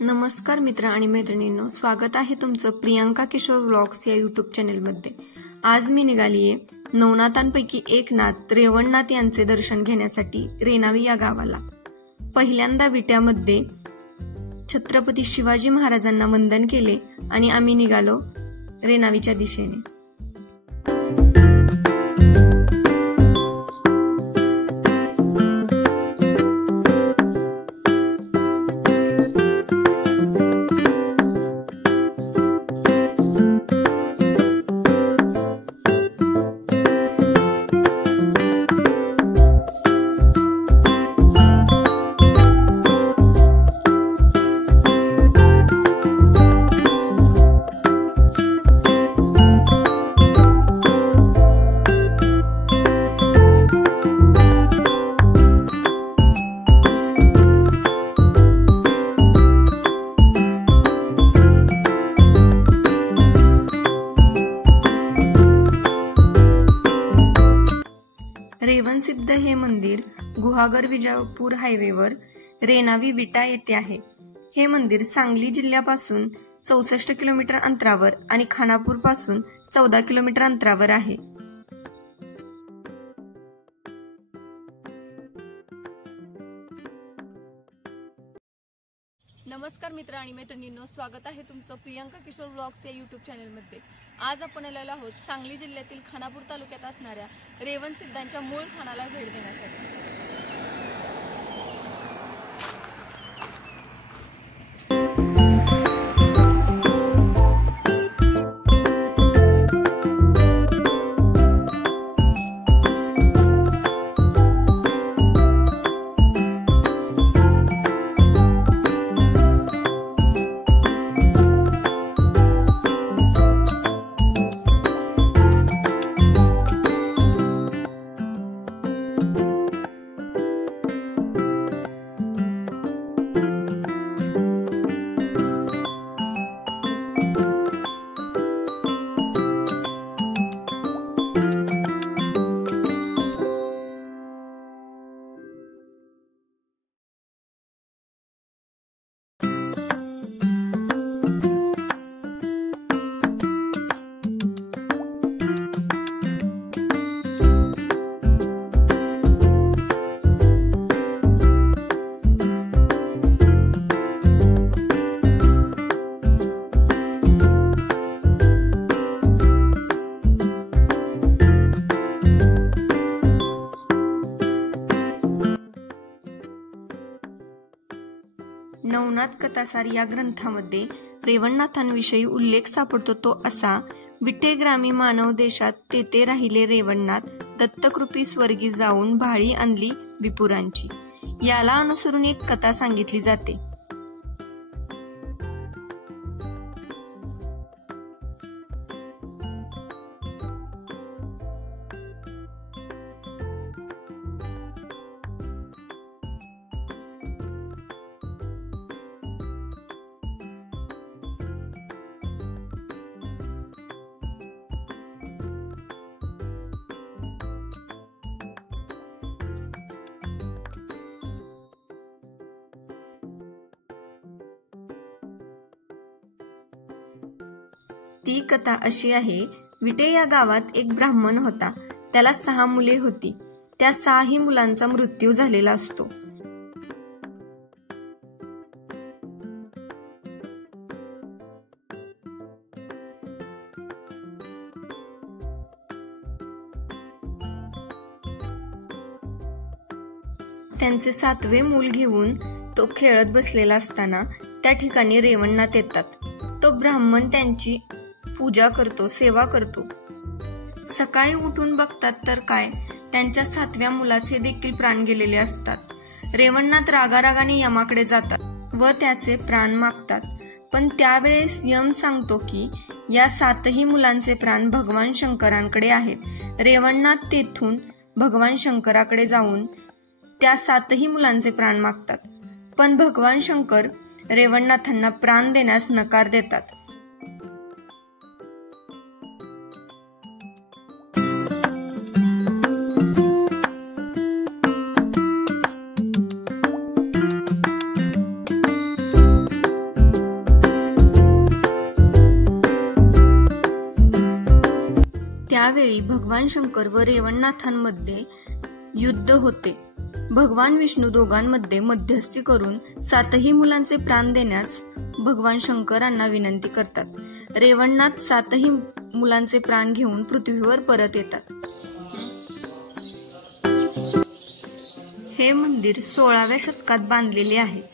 नमस्कार मित्र आणि मैत्रिणींनो, स्वागत आहे तुमचं प्रियांका किशोर व्लॉग्स या यूट्यूब चॅनेलमध्ये। आज मी निघालीये नवनाथांपैकी एक नाथ रेवणनाथ यांचे दर्शन घेण्यासाठी रेणावी या गावाला। पहिल्यांदा विट्यामध्ये छत्रपती शिवाजी महाराजांना वंदन केले आणि आम्ही निघालो रेणावीच्या दिशेने। रेवणसिद्ध हे मंदिर गुहागर विजापूर हायवेवर रेणावी विटा येथे आहे। हे मंदिर सांगली जिल्ह्यापासून 64 किलोमीटर अंतरावर आणि खानापूर पासून 14 किलोमीटर अंतरावर आहे। नमस्कार मित्र आणि मैत्रिणींनो, स्वागत आहे तुमचं प्रियांका किशोर व्लॉग्स या यूट्यूब चॅनलमध्ये। आज आपण आलेलो आहोत सांगली जिल्ह्यातील खानापूर तालुक्यात असणाऱ्या रेवणसिद्धांच्या मूळ स्थानाला भेट देण्यासाठी। नवनाथ कथासार या ग्रंथामध्ये रेवणनाथांविषयी उल्लेख सापडतो तो असा: विटे ग्रामी मानव देशात तेथे राहिले रेवणनाथ, दत्तकृपी स्वर्गी जाऊन भाळी आणली विपुरांची। याला अनुसरून एक कथा सांगितली जाते। ती कथा अशी आहे: विटे या गावात एक ब्राह्मण होता। त्याला 6 मुले होती। त्या 6ही मुलांचा मृत्यू झालेला असतो। त्यांचे 7वे मूल घेऊन तो खेळत बसलेला असताना त्या ठिकाणी रेवणनाथ येतात। तो ब्राह्मण त्यांची पूजा करतो, सेवा करतो। सकाळी उठून बघतात तर काय, त्यांच्या 7व्या मुलाचे देखील प्राण गेलेले असतात। रेवणनाथ रागारागाने यमाकडे जातात व त्याचे प्राण मागतात, पण त्यावेळेस यम सांगतो की या 7ही मुलांचे प्राण भगवान शंकरांकडे आहेत। रेवणनाथ तेथून भगवान शंकराकडे जाऊन त्या 7ही मुलांचे प्राण मागतात, पण भगवान शंकर रेवणनाथांना प्राण देण्यास नकार देतात। यावेळी भगवान शंकर व रेवणनाथांमध्ये युद्ध होते. भगवान विष्णू दोघांमध्ये मध्यस्थी करून 7ही मुलांचे प्राण देण्यास भगवान शंकरांना विनंती करतात. रेवणनाथ 7ही मुलांचे प्राण घेऊन पृथ्वीवर परत येतात. हे मंदिर 16व्या शतकात बांधलेले आहे.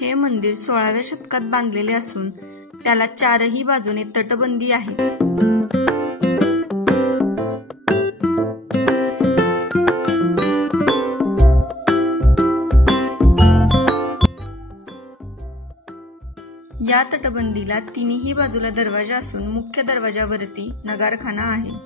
हे मंदिर 16व्या शतकात बांधलेले असून त्याला 4ही बाजूने तटबंदी आहे. या तटबंदीला 3ही बाजूला दरवाजा असून मुख्य दरवाजावरती नगारखाना आहे.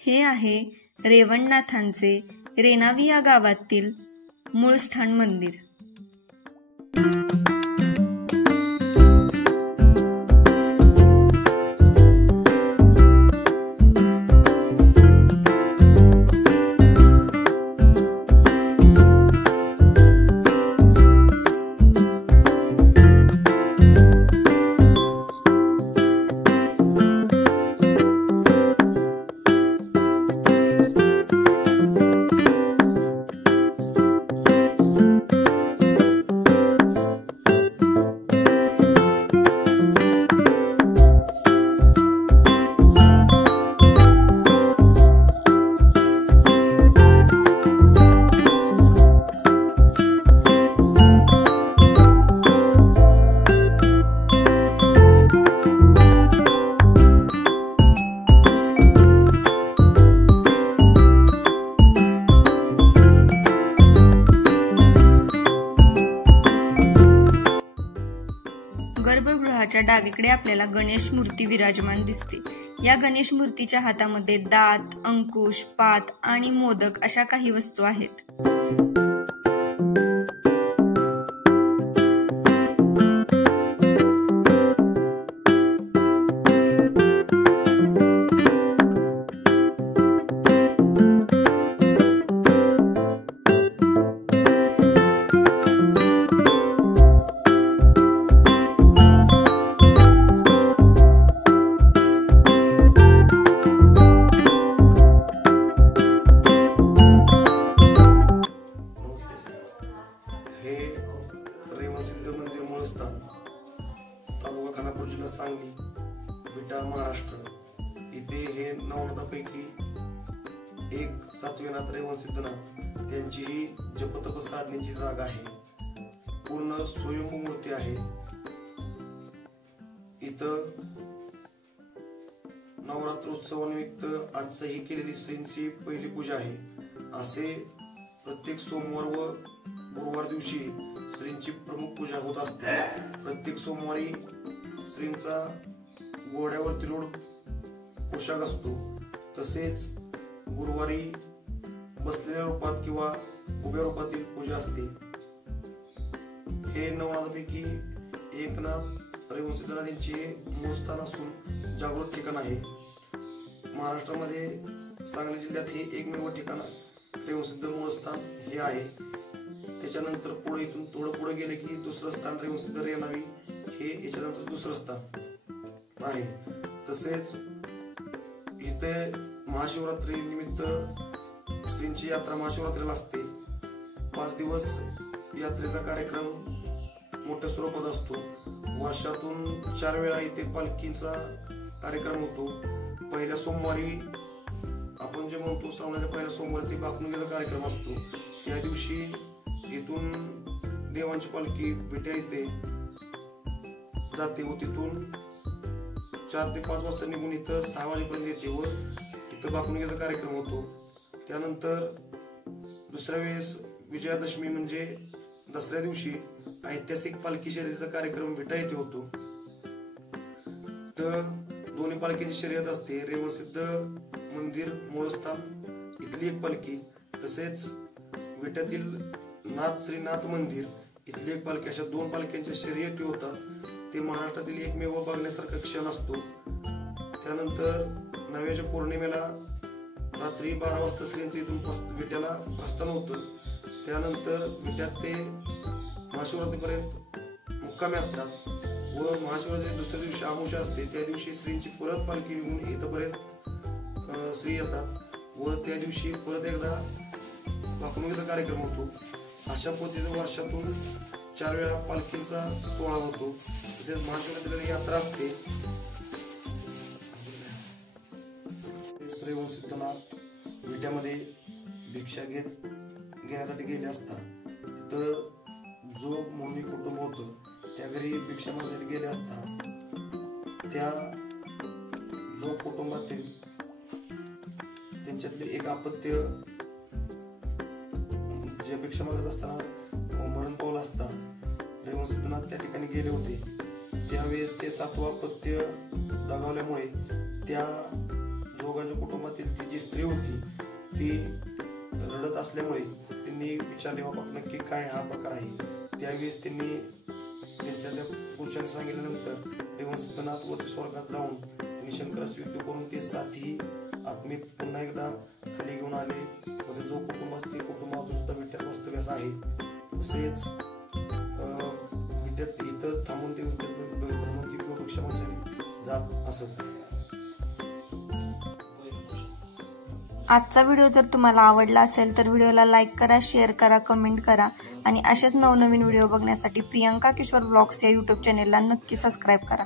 हे आहे रेवणनाथांचे रेणावी या गावातील मूळस्थान मंदिर. गर्भगृहाच्या डावीकडे आपल्याला गणेश मूर्ती विराजमान दिसते. या गणेश मूर्तीच्या हातामध्ये दात, अंकुश, पात आणि मोदक अशा काही वस्तू आहेत. तालुका खानापूर, जिल्हा सांगली, विटा, महाराष्ट्र. इथे हे नवनाथापैकी एक 7वेनाथ रेवणसिद्धनाथ त्यांची ही जपतप साधनेची जागा आहे. पूर्ण स्वयंभू मूर्ती आहे. इथं नवरात्रोत्सवानिमित्त आजची ही केलेली श्रींची पहिली पूजा आहे. असे प्रत्येक सोमवार व गुरुवार दिवशी श्रींची प्रमुख पूजा होत असते. प्रत्येक सोमवारी श्रींचा घोड्यावर तिरुड पोशाख असतो. तसेच गुरुवारी बसलेल्या रूपात किंवा उभ्या रूपातील पूजा असते. हे नवनाथापैकी एकनाथ रेवणसिद्धनाथ यांचे मूळ स्थान असून जागृत ठिकाण आहे. महाराष्ट्रामध्ये सांगली जिल्ह्यात हे एकमेव ठिकाण रेवणसिद्ध मूळस्थान हे आहे. त्याच्यानंतर पुढे इथून थोडं पुढे गेले की दुसरं स्थान रेवणसिद्ध रेणावी हे याच्यानंतर दुसरं स्थान आहे. तसेच इथे महाशिवरात्री निमित्त श्रींची यात्रा महाशिवरात्रीला असते. 5 दिवस यात्रेचा कार्यक्रम मोठ्या स्वरूपात असतो. वर्षातून 4 वेळा इथे पालखीचा कार्यक्रम होतो. पहिल्या सोमवारी आपण जे म्हणतो श्रावणाच्या पहिल्या सोमवारी ते भाकणुकीचा कार्यक्रम असतो. त्या दिवशी इथून देवांची पालखी विट्या येते जाते व तिथून 4 ते 5 वाजता निघून इथं 6 वाजेपर्यंत येते व इथं भाकणुकीचा कार्यक्रम होतो. त्यानंतर दुसऱ्या वेळेस विजयादशमी म्हणजे दसऱ्या दिवशी ऐतिहासिक पालखी शर्यतीचा कार्यक्रम विटा येथे होतो. तर दोन्ही पालखींची शर्यत असते. रेवणसिद्ध मंदिर मूळस्थान इथली एक पालखी, तसेच विट्यातील नाथ श्रीनाथ मंदिर इथली एक पालखी, अशा 2 पालख्यांच्या शर्यती होतात. ते महाराष्ट्रातील एकमेव बघण्यासारखा क्षण असतो. त्यानंतर नव्याच्या पौर्णिमेला रात्री 12 वाजता श्रींचं इथून विट्याला प्रस्थान होतं. त्यानंतर विट्यात ते महाशिवरात्रीपर्यंत मुक्कामी असतात व महाशिवरात्री दुसऱ्या दिवशी अमावस्या असते. त्या दिवशी श्रींची परत पालखी निघून इथपर्यंत श्री येतात व त्या दिवशी परत एकदा भाकणुकीचा कार्यक्रम होतो. अशा पद्धतीने वर्षातून 4 वेळा पालखीचा सोहळा होतो. तसेच महाशिवरात्रीला यात्रा असते. रेवणसिद्धनाथ विट्यामध्ये भिक्षा घेण्यासाठी गेले असता तिथं जो मोनी कुटुंब होतं त्या घरी भिक्षा मागण्यासाठी गेले असता त्या जो कुटुंबातील त्यांच्यातले एक अपत्य जे भिक्षा मागत असताना मरण पावलं असता रेवणसिद्धनाथ त्या ठिकाणी गेले होते. त्यावेळेस ते 7वं अपत्य दगावल्यामुळे त्या दोघांच्या कुटुंबातील ती जी स्त्री होती ती रडत असल्यामुळे त्यांनी विचारले बाबा नक्की काय हा प्रकार आहे. त्यावेळेस त्यांनी त्यांच्या त्या पुरुषांनी सांगितल्यानंतर रेवणसिद्धनाथ व स्वर्गात जाऊन त्यांनी शंकरास युद्ध करून ते 7ही आत्मे पुन्हा एकदा खाली घेऊन आले व जो कुटुंब असते कुटुंब अजून सुद्धा विट्यात वास्तव्यास आहे. तसेच विद्यार्थी इथं थांबून ते भ्रमंती किंवा भिक्षा मागण्यासाठी जात असत. आजचा व्हिडिओ जर तुम्हाला आवडला असेल तर व्हिडिओला लाईक करा, शेअर करा, कमेंट करा आणि अशाच नवनवीन व्हिडिओ बघण्यासाठी प्रियंका किशोर ब्लॉग्स या यूट्यूब चॅनेलला नक्की सबस्क्राईब करा.